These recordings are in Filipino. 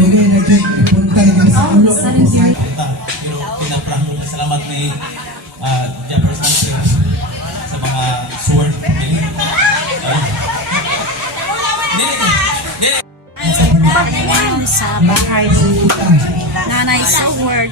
Dili nagpunta na sa ulok sa Pero pinaprahon na salamat ni Jefferson Sir sa mga sword nila. Sa bahay ni Nanay Sword.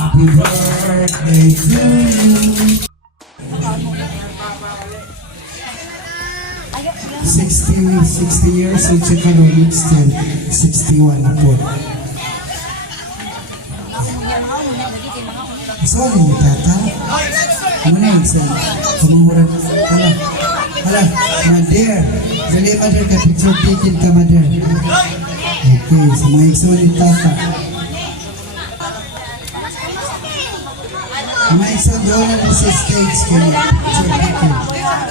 Happy birthday to you. 60 years old siya karon, still 61 na po. Sorry ni tata. Ano na yun sa kumumuran? Hala, mother. Dali mother ka, picture taken ka mother. Okay, sa mga ikso ni tata. Mga ikso doon na sa stage kayo, picture taken.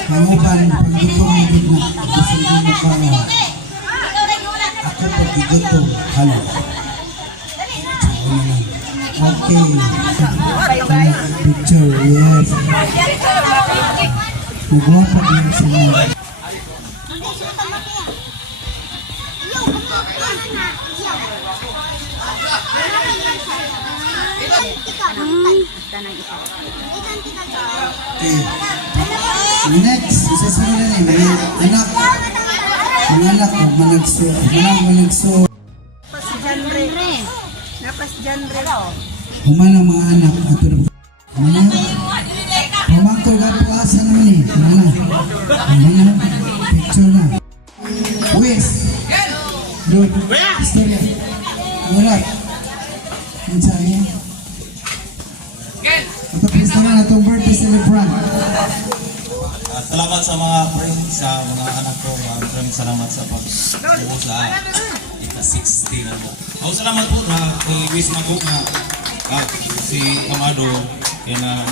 Nanguban, pagdutong mo din na, gusto mo makawa. Ako pagdutong, hala. Okay. Picture, yes. Nagwapat lang sila. Okay. Next, isasunod na mga anak. Mga anak, managso. Humana mga anak. Humana. Pamangko gabi asa naman eh. Humana. Picture na. Wes. Good. Istorya. Murat. Minsan niya. Ito please naman itong birthday celebrant. Salamat sa mga friends, sa mga anak ko. Maraming salamat sa pag-uwo sa ika-60 na mo. Ako salamat po na i-wish na ko na si Amado kaya na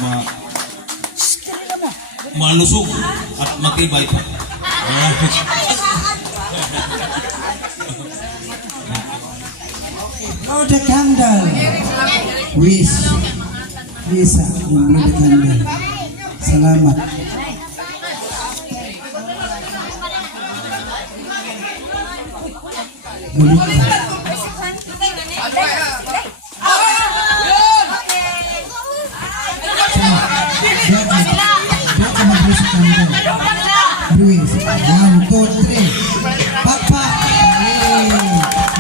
malusog at matibay pa. Blow the candle. Wish. Lisa, blow the candle. Salamat. Bulit ka. Luis, 1, 2, 3. Papa!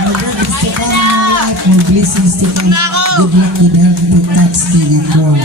More blessings to come in your life. More blessings to come. Good luck, good health, good tax, king and gold.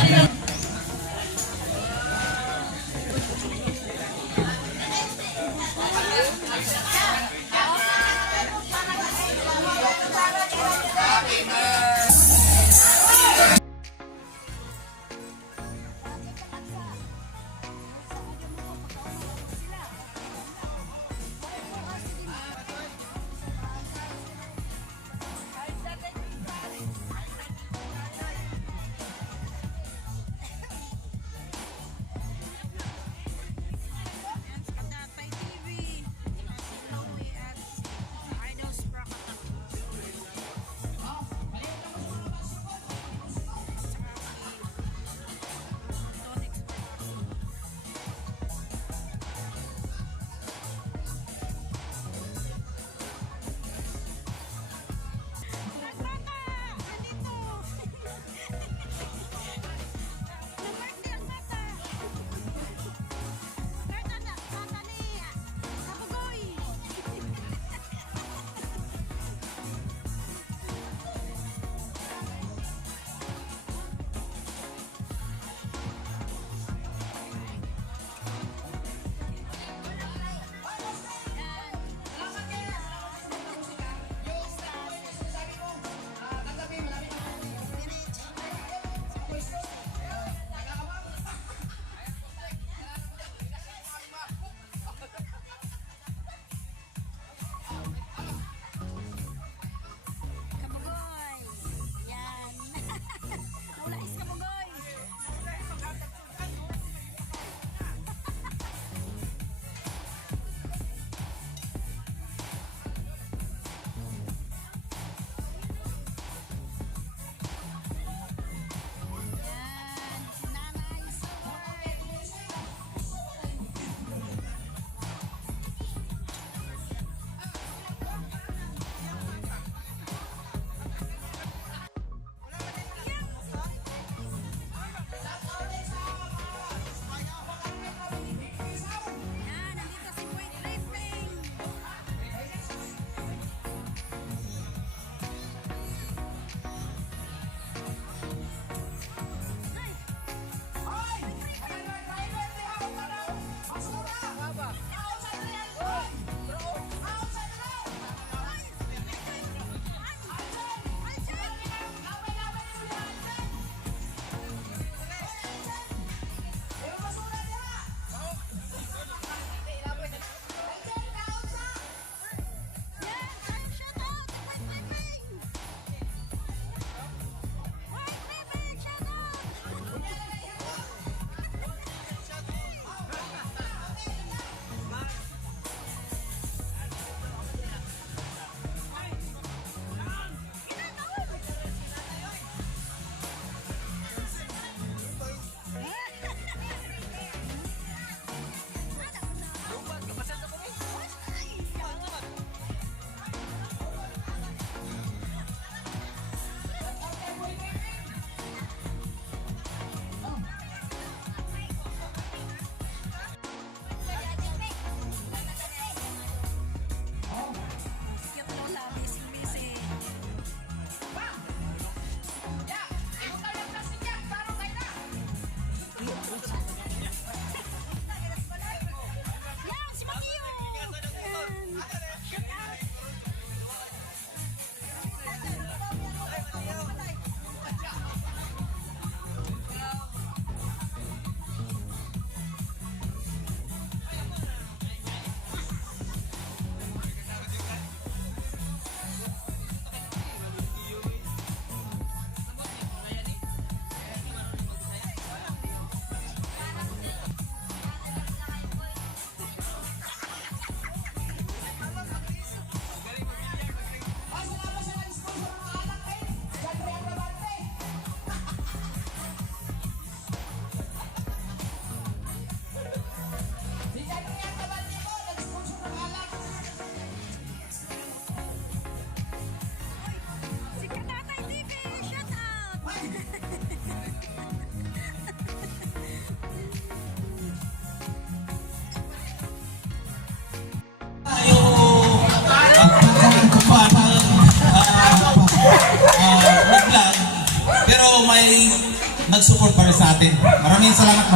nag-support para sa atin. Maraming salamat po.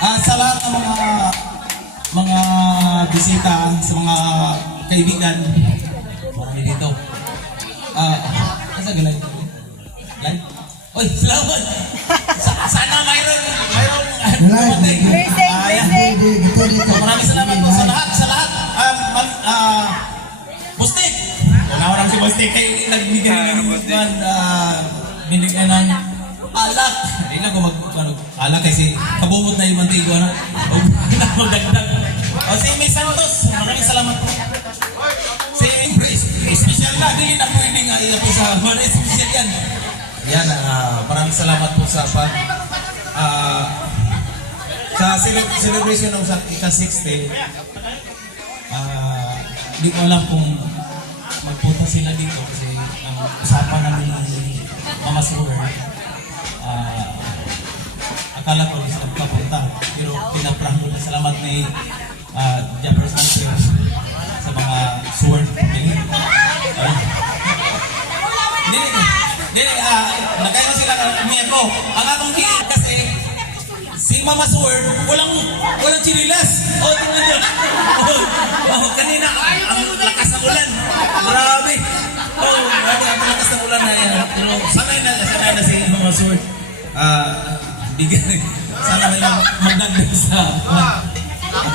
Sa lahat ng mga bisita, sa mga kaibigan, marami dito. Asa galay? Galay? Oy, salamat! Sana mayroon dumating. Maraming salamat po sa lahat. Bustik! Wala ko lang si Bustik kay nagbigay ng binigyan ng alak. Hindi na ko alak kasi kabungot na yung mantigo na. Huwag dagdag. Si May Santos, maraming salamat po. Si special na, hindi na pwedeng iapin sa special yan. Yan, maraming salamat po sa celebration ng sa ika-60. Hindi ko alam kung magpunta sila dito kasi ang usapan namin ng Mama Suwer. Akala ko gusto magpapunta pero pinaprang ko na salamat ni Jefferson Sir sa mga Suwer family. Nagkaya na sila umiyak ko. Ang atong hihit kasi si Mama Suwer walang chinilas. Tingnan nyo. Kanina ang lakas ng ulan. Grabe. Grabe ang lakas ng ulan na yan. Sanay na si Mama Suwer. Sana nila magdagdag sa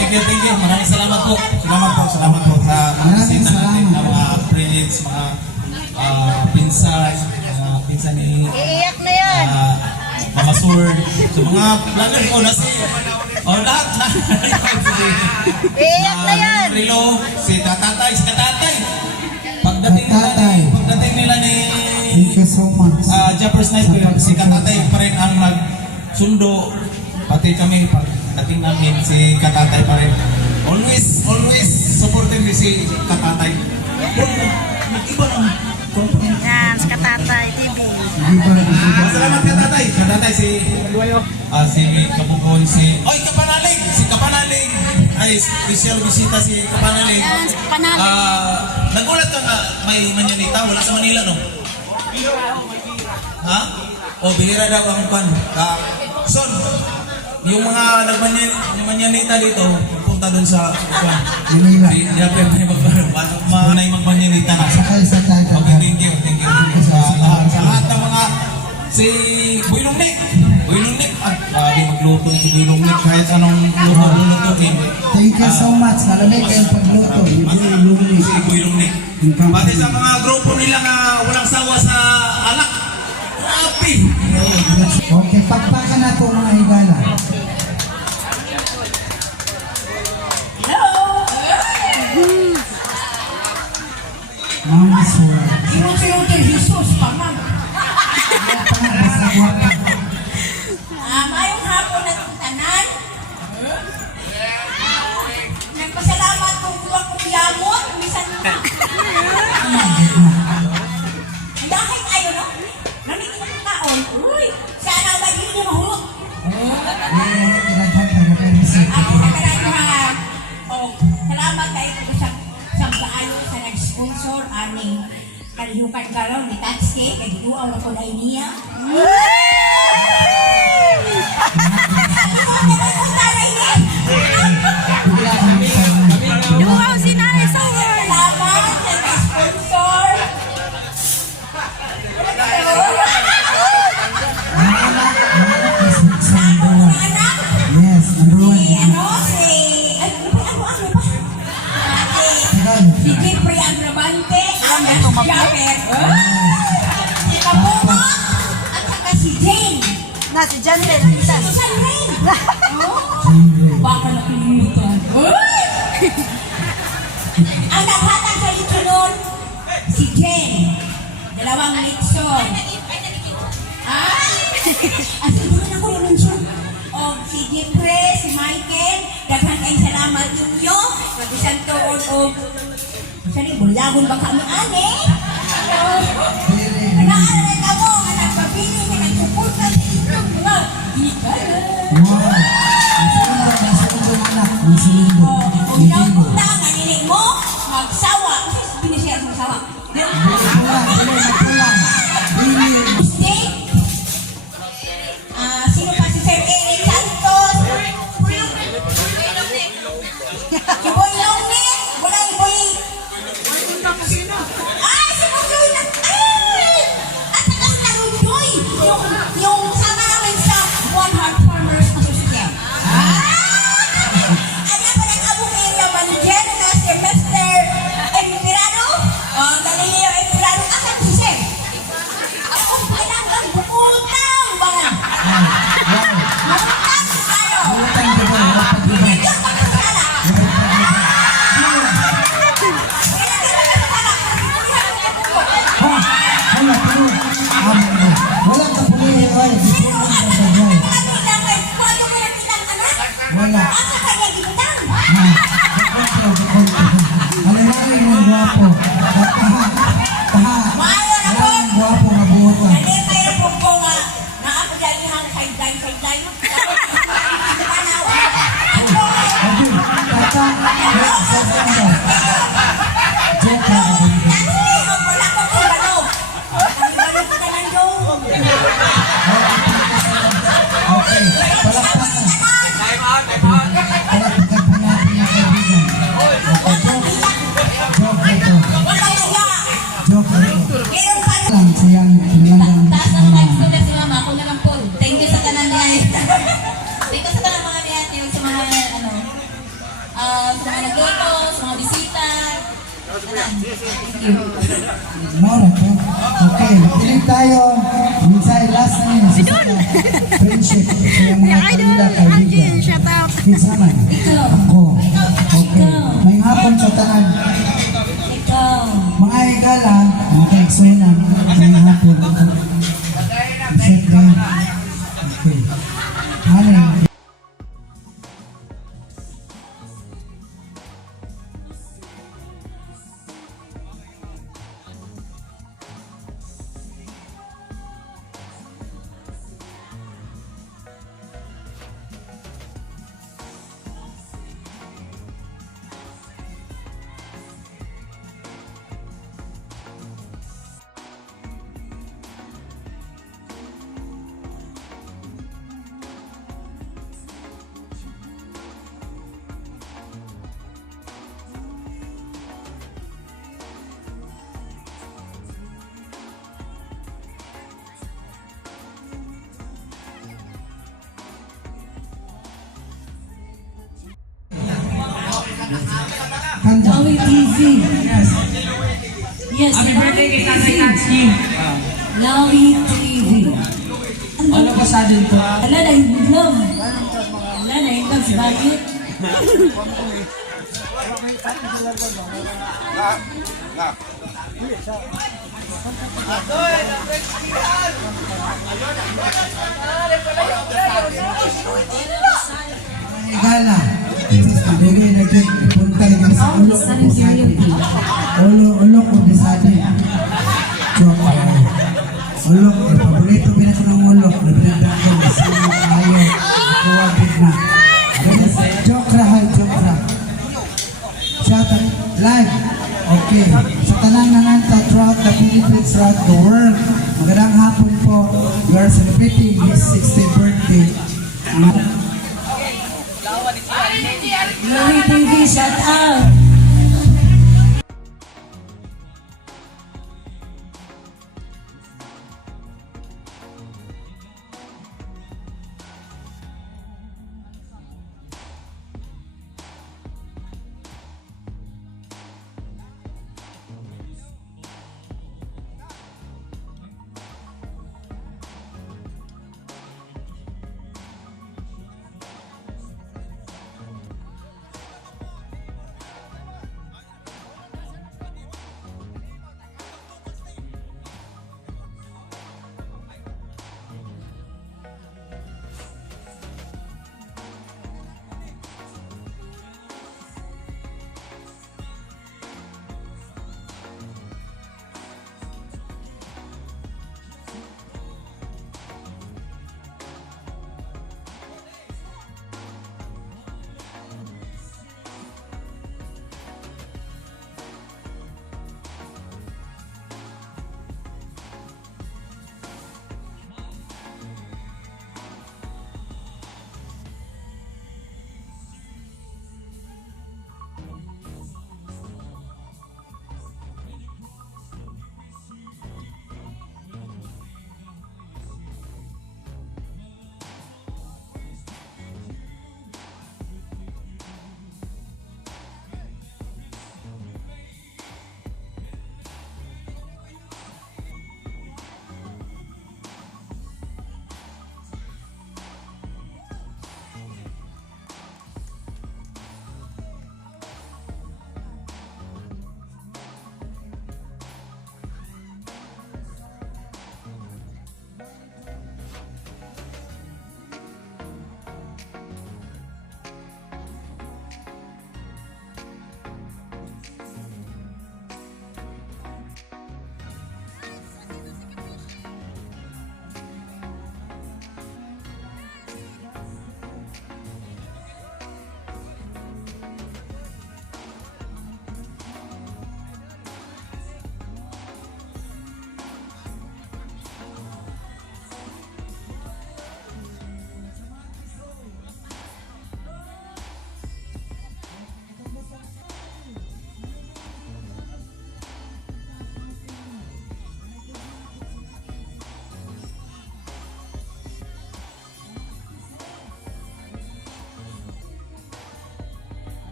thank you. Maraming salamat po. Salamat po sa mga sita natin na mga friends, mga pinsan ni Iiyak na yan. Mama Sword, sa mga vlogger ko na si lahat na Iiyak na yan. Rilo, si Katatay pagdating nila ni Thank you so much. Japper Sniper, si Katatay pa rin ang nagsundo, pati kami pagdating namin si Katatay pa rin always supportive si Katatay. Iba lang. Yan, sa Katatay TV. Salamat Katatay si Kapukoy, si Kapanalig ay special bisita si Kapanalig. Yan, sa Kapanalig. Nagulat ka nga may manyanita wala sa Manila no? Ha? Bihira daw ang pan. Son, yung mga nagmanyanita dito punta doon sa Manila. Manay magmanyanita na. Sakay sa taga. Okay, thank you sa lahat ng mga si Buylong Nick di magluto si Buylong Nick kahit anong lutuin. Thank you so much. Malamig kayong pagluto. Si Buylong Nick pati sa mga grupo nila nga walang sawa sa alak. Grabe. Okay, pakpakan na ito mga higala. Mama Suwer. Sino kay Jesus, pamang. Mayong hapon na itong tanan. Nagpasalamat kung kuha kong yamot. Misan dahil ayo no? Namitin ang taon. Uy, sana ang bagay niyo mahulog. Ako sa kanano ha. Salamat kayo sa kaayo sa nag-sponsor aning kalihukad galaw ni Tatske kay duaw na ko na iniya. Duwaw si Nanay Suwer. Salamat sa nag-sponsor. Anak, Yes, number one. si Jeffrey Agravante, ang Jasper, si Kabuko, at saka si Jane. Na, si John Len, pinsan. Susan Rain. Baka nakilimutan. Ang naghatag sa litsunon, si Jane. 2 litson. Siguro na ko yung litson. Si Jeffrey, si Michael, daghan kayong salamat ninyo. Nabisan toon o saan yung bulyagon ba kami, ane? Naaray ka mo, nga nagpapili, nga nagsupunta sa inyong mga hikala. Wow. Ang sundo anak. Ang sundo. Unang-una, ganili mo, magsawa. Binishare mo magsawa. Pulang. Stay. Joke lang. Wala ko kung ano. Kalibayan kita ng dong. Okay, palakpakan. Palakpakan pa natin ang kaibigan. Joke ito. Wala kaya. Joke ito. Meron pa rin. Lang siyang nilalang. Taas ang mic ko na si mama. Ako na lang po. Thank you sa tanan niya. Thank you sa tanan mga niya. Sa mga, ano, sa mga nagluto, sa mga bisita. Mora po. Okay, piling tayo. Minsan, last na yun. Friendship. Kaya mga kanila kaibigan. Shout out. Kinsaman. Ikaw. Ako. Okay. May hapon sa tanan. Ikaw. Mga igala, mga kaigsunan, may hapon. Siyempre. Okay. Haling. Kanta. Lawi TV. Yes. Yes. Happy birthday kay Tatay Tatsky. Lawi TV. Ano ba sa din to? Ala na yung love. Ala na yung love. Bakit? Igala. Dili nagpunta lang sa ulok ko bisadi. Ulok ko bisadi. Joke. Ulok, paborito bin ako ng ulok. Nabinagdag ko na sino kayo. Ako wagid na. Joke rahay, joke ra. Shout out live. Okay. Sa tanang nananta throughout the Philippines, throughout the world. Magandang hapon po. We are celebrating his 60th birthday. Lawi TV. Shout out.